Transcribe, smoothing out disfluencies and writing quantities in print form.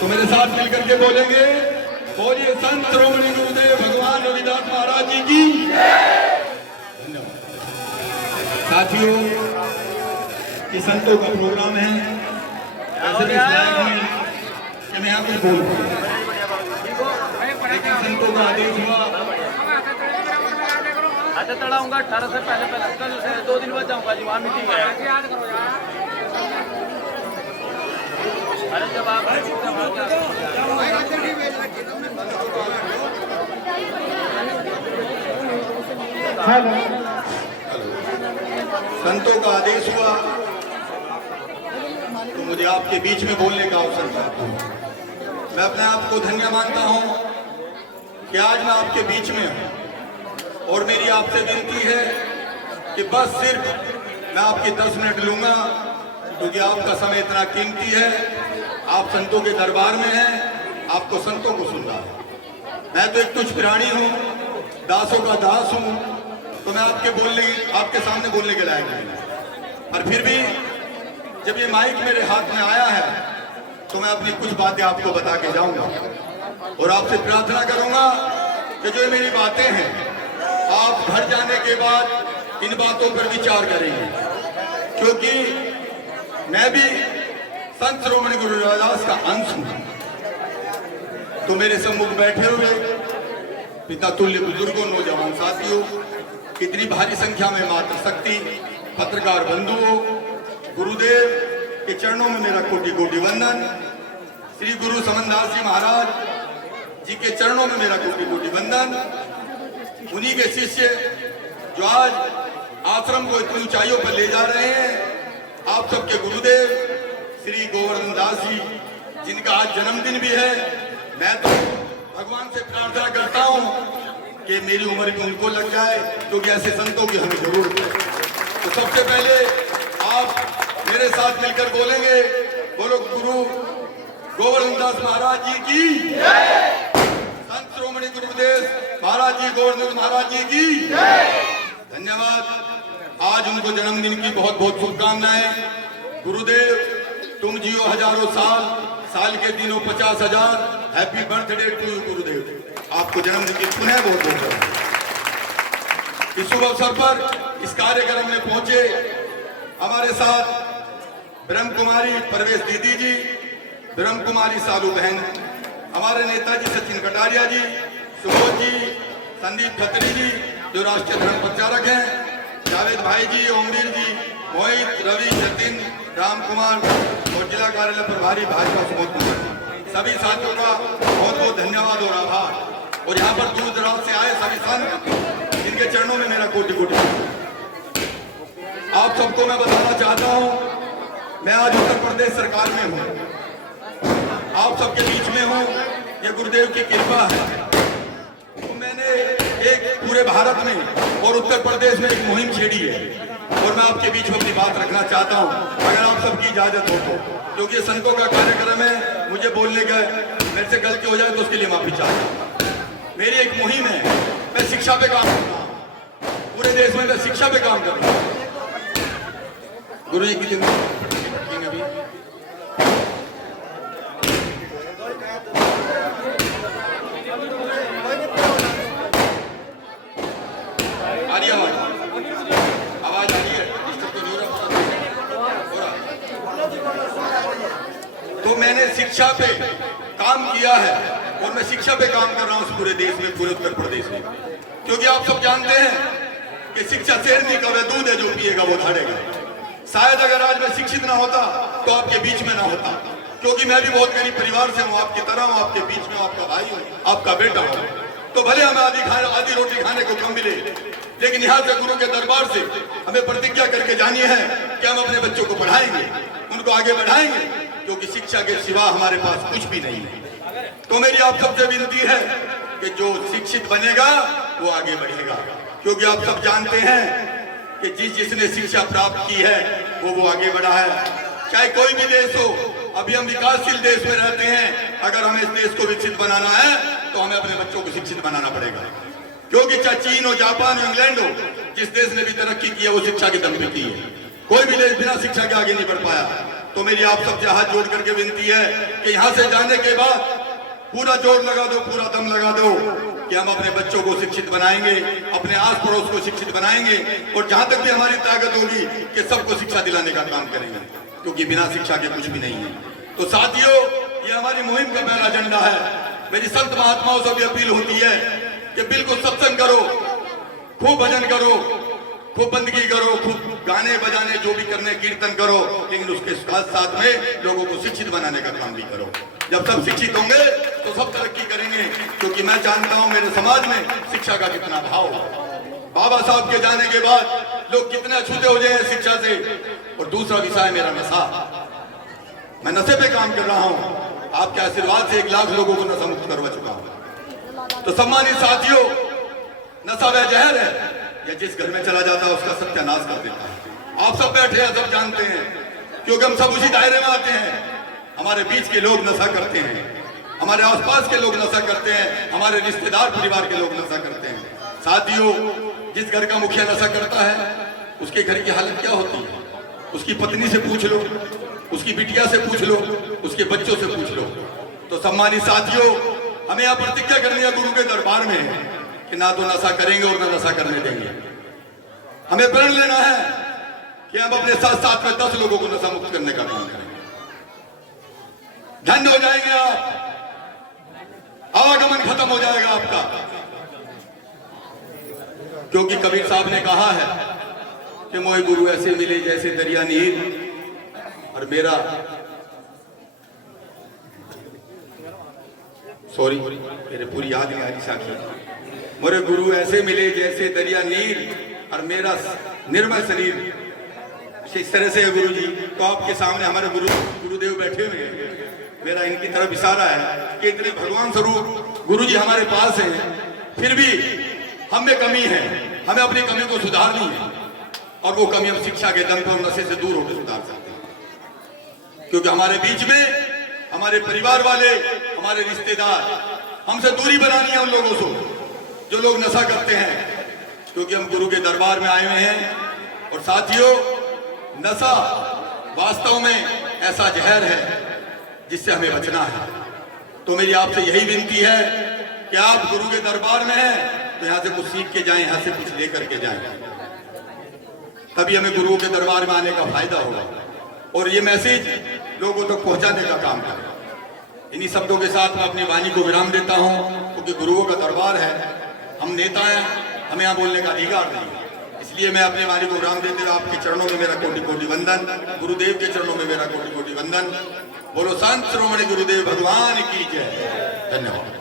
तो मेरे साथ मिलकर के बोलेंगे, बोलिए संत श्रोमणी गुरुदेव भगवान रविदास महाराज जी की धन्यवाद। साथियों, ये संतों का प्रोग्राम है, ऐसे भी कि मैं यहाँ कुछ बोल रहा हूँ, लेकिन संतों का आदेश हुआ। अच्छा चढ़ाऊंगा 18 से पहले कल से 2 दिन बाद जाऊंगा जी, वहाँ मीटिंग है। अरे जब आप संतों का आदेश हुआ तो मुझे आपके बीच में बोलने का अवसर चाहता हूँ। मैं अपने आप को धन्य मानता हूँ कि आज मैं आपके बीच में हूँ, और मेरी आपसे विनती है कि बस सिर्फ मैं आपके 10 मिनट लूंगा, क्योंकि आपका समय इतना कीमती है। आप संतों के दरबार में हैं, आपको संतों को सुनना है। मैं तो एक तुच्छ प्राणी हूँ, दासों का दास हूँ, तो मैं आपके सामने बोलने के लायक नहीं। पर फिर भी जब ये माइक मेरे हाथ में आया है तो मैं अपनी कुछ बातें आपको बता के जाऊंगा, और आपसे प्रार्थना करूंगा कि जो मेरी बातें हैं आप घर जाने के बाद इन बातों पर विचार करेंगे, क्योंकि मैं भी संत श्रोमणी गुरु रविदास का अंश हूं। तो मेरे सम्मुख बैठे हुए पिता तुल्य बुजुर्गों, नौजवान साथियों, इतनी भारी संख्या में मातृशक्ति, पत्रकार बंधुओं, गुरुदेव के चरणों में मेरा कोटि कोटि वंदन। श्री गुरु समनदास जी महाराज जी के चरणों में मेरा कोटि कोटि वंदन। उन्हीं के शिष्य जो आज आश्रम को इतनी ऊंचाइयों पर ले जा रहे हैं, आप सबके गुरुदेव श्री गोवर्धन दास जी, जिनका आज जन्मदिन भी है। मैं तो भगवान से प्रार्थना करता हूं कि मेरी उम्र भी उनको लग जाए, क्योंकि ऐसे संतों की हमें जरूरत है। तो सबसे पहले आप मेरे साथ मिलकर बोलेंगे, बोलो गुरु गोवर्धन दास महाराज जी की, संत श्रोमणी गुरुदेव महाराज जी, गोवर्धन महाराज जी की धन्यवाद। आज उनको जन्मदिन की बहुत बहुत शुभकामनाएं। गुरुदेव तुम जियो हजारों साल, साल के दिनों 50,000। हैप्पी बर्थडे टू यू गुरुदेव। आपको जन्मदिन की पुनः बहुत बहुत। इस शुभ अवसर पर इस कार्यक्रम में पहुंचे हमारे साथ ब्रह्म कुमारी परवेश दीदी जी, ब्रह्म कुमारी सालू बहन, हमारे नेताजी सचिन कटारिया जी, सुबोध जी, संदीप खत्री जी जो राष्ट्रीय धर्म प्रचारक हैं, जावेद भाई जी, ओमवीर जी, मोहित, रवि, जतिन, राम कुमार और जिला कार्यालय प्रभारी भाजपा सुबोध कुमार जी, सभी साथियों का बहुत बहुत धन्यवाद और आभार। और यहाँ पर दूर दराज से आए सभी संत, जिनके चरणों में मेरा कोटि कोटि। आप सबको मैं बताना चाहता हूँ, मैं आज उत्तर प्रदेश सरकार में हूँ, आप सबके बीच में हूँ, ये गुरुदेव की कृपा है। तो मैंने एक पूरे भारत में और उत्तर प्रदेश में एक मुहिम छेड़ी है, और मैं आपके बीच में अपनी बात रखना चाहता हूं, अगर आप सबकी इजाजत हो तो, क्योंकि ये संतों का कार्यक्रम है। मुझे बोलने का मेरे से गलती हो जाए तो उसके लिए माफी चाहता हूं। मेरी एक मुहिम है, मैं शिक्षा पे काम कर रहा हूं, पूरे देश में मैं शिक्षा पे काम कर रहा हूं। गुरु जी की अभी आवाज आ रही है, तो मैंने शिक्षा पे काम किया है, और मैं शिक्षा पे काम कर रहा हूँ पूरे देश में, पूरे उत्तर प्रदेश में। क्योंकि आप सब जानते हैं कि शिक्षा शेरनी का वह दूध है जो पिएगा वो धाड़ेगा। शायद अगर आज मैं शिक्षित ना होता तो आपके बीच में ना होता, क्योंकि मैं भी बहुत गरीब परिवार से हूँ, आपकी तरह हूँ, आपके बीच में आपका भाई हूँ, आपका बेटा हूँ। तो भले हमें आधी रोटी खाने को कम मिले, लेकिन यहाँ से गुरु के दरबार से हमें प्रतिज्ञा करके जानी है कि हम अपने बच्चों को पढ़ाएंगे, उनको आगे बढ़ाएंगे, क्योंकि शिक्षा के सिवा हमारे पास कुछ भी नहीं है। तो मेरी आप सबसे विनती है कि जो शिक्षित बनेगा वो आगे बढ़ेगा, क्योंकि आप सब जानते हैं कि जिसने शिक्षा प्राप्त की है वो आगे बढ़ा है। चाहे कोई भी देश हो, अभी हम विकासशील देश में रहते हैं, अगर हमें इस देश को विकसित बनाना है तो हमें अपने बच्चों को शिक्षित बनाना पड़ेगा। क्योंकि चाहे चीन हो, जापान हो, इंग्लैंड हो, जिस देश ने भी तरक्की की है वो शिक्षा के दम पे की है। कोई भी देश बिना शिक्षा के आगे नहीं बढ़ पाया। तो मेरी आप सबसे हाथ जोड़ करके विनती है कि यहाँ से जाने के बाद पूरा जोर लगा दो, पूरा दम लगा दो कि हम अपने बच्चों को शिक्षित बनाएंगे, अपने आस पड़ोस को शिक्षित बनाएंगे और जहां तक भी हमारी ताकत होगी कि सबको शिक्षा दिलाने का काम करेंगे, क्योंकि बिना शिक्षा के कुछ भी नहीं है। तो साथियों, ये हमारी मुहिम का पहला एजेंडा है। मेरी संत महात्माओं से भी अपील होती है कि बिल्कुल सत्संग करो, खूब भजन करो, खूब बंदगी करो, खूब गाने बजाने जो भी करने कीर्तन करो, लेकिन उसके साथ साथ में लोगों को शिक्षित बनाने का काम भी करो। जब सब शिक्षित होंगे तो सब तरक्की करेंगे, क्योंकि मैं जानता हूं मेरे समाज में शिक्षा का कितना भाव है। बाबा साहब के जाने के बाद लोग कितने अछूते हो जाए शिक्षा से। और दूसरा विषय है मेरा नशा। मैं नशे पे काम कर रहा हूं, आपके आशीर्वाद से 1 लाख लोगों को नशा मुक्त करवा चुका हूं। तो सम्मानित साथियों, नशा वह जहर है या जिस घर में चला जाता है उसका सत्यानाश कर देता है। आप सब बैठे हैं, सब जानते हैं, क्योंकि हम सब उसी दायरे में आते हैं। हमारे बीच के लोग नशा करते हैं, हमारे आसपास के लोग नशा करते हैं, हमारे रिश्तेदार परिवार के लोग नशा करते हैं। साथियों, जिस घर का मुखिया नशा करता है उसके घर की हालत क्या होती है? उसकी पत्नी से पूछ लो, उसकी बिटिया से पूछ लो, उसके बच्चों से पूछ लो। तो सम्मानित साथियों, हमें यह प्रतिज्ञा करनी है गुरु के दरबार में कि ना तो नशा करेंगे और ना नशा करने देंगे। हमें प्रण लेना है कि हम अपने साथ साथ में 10 लोगों को नशा मुक्त करने का काम करेंगे। धन्य हो जाएंगे आप, आवागमन खत्म हो जाएगा आपका, क्योंकि कबीर साहब ने कहा है कि मोए गुरु ऐसे मिले जैसे दरिया नीर, और मेरा मेरे पूरी याद नहीं आ रही साखी। मोरे गुरु ऐसे मिले जैसे दरिया नीर और मेरा निर्मल शरीर। इस तरह से गुरु जी, तो आपके सामने हमारे गुरुदेव बैठे हुए हैं। मेरा इनकी तरफ इशारा है कि इतने भगवान स्वरूप गुरु जी हमारे पास हैं, फिर भी हम में कमी है। हमें अपनी कमी को सुधारनी है, और वो कमी हम शिक्षा के दम पर नशे से दूर होकर सुधार सकते हैं। क्योंकि हमारे बीच में हमारे परिवार वाले, हमारे रिश्तेदार, हमसे दूरी बनानी है उन लोगों से जो लोग नशा करते हैं, क्योंकि हम गुरु के दरबार में आए हुए हैं। और साथियों, नशा वास्तव में ऐसा जहर है जिससे हमें बचना है। तो मेरी आपसे यही विनती है कि आप गुरु के दरबार में हैं तो यहाँ से कुछ सीख के जाएं, यहाँ से कुछ लेकर के जाएं, तभी हमें गुरुओं के दरबार में आने का फायदा होगा और ये मैसेज लोगों तक पहुंचाने का काम करें। इन्हीं शब्दों के साथ मैं अपनी वाणी को विराम देता हूं, क्योंकि गुरुओं का दरबार है, हम नेता हैं, हमें यहाँ बोलने का अधिकार नहीं है। इसलिए मैं अपने वाणी को विराम देते हुए आपके चरणों में मेरा कोटि कोटि वंदन, गुरुदेव के चरणों में मेरा कोटि कोटि वंदन। बोलो संत शिरोमणि गुरुदेव भगवान की जय। धन्यवाद।